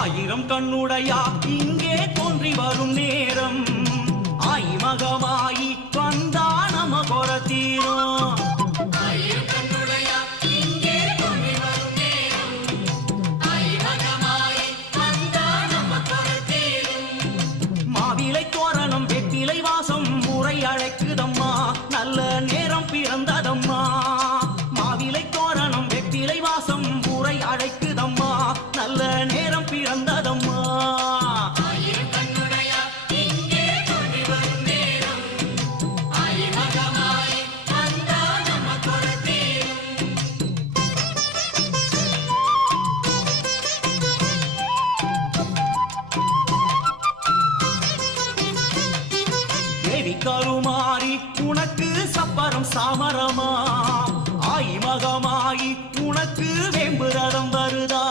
ஆயிரம் கண்ணுடையா இங்கே தோன்றி வரும் நேரம் ஆய்மகமாயி வந்தா நம கொரத்தீரும் மாவிலை தோரணம் வெற்றிலை வாசம் முறை அழைக்குதம்மா நல்ல நேரம் பிறந்ததம்மா மாவிலை தோரணம் வெற்றிலை வாசம் முறை அழைக்குதம்மா நல்ல நேரம் பிறந்ததம்மா கருமாறி உனக்கு சப்பரம் சாமரமா ஆய் மகமாயி உனக்கு வேம்புரதம் வருதா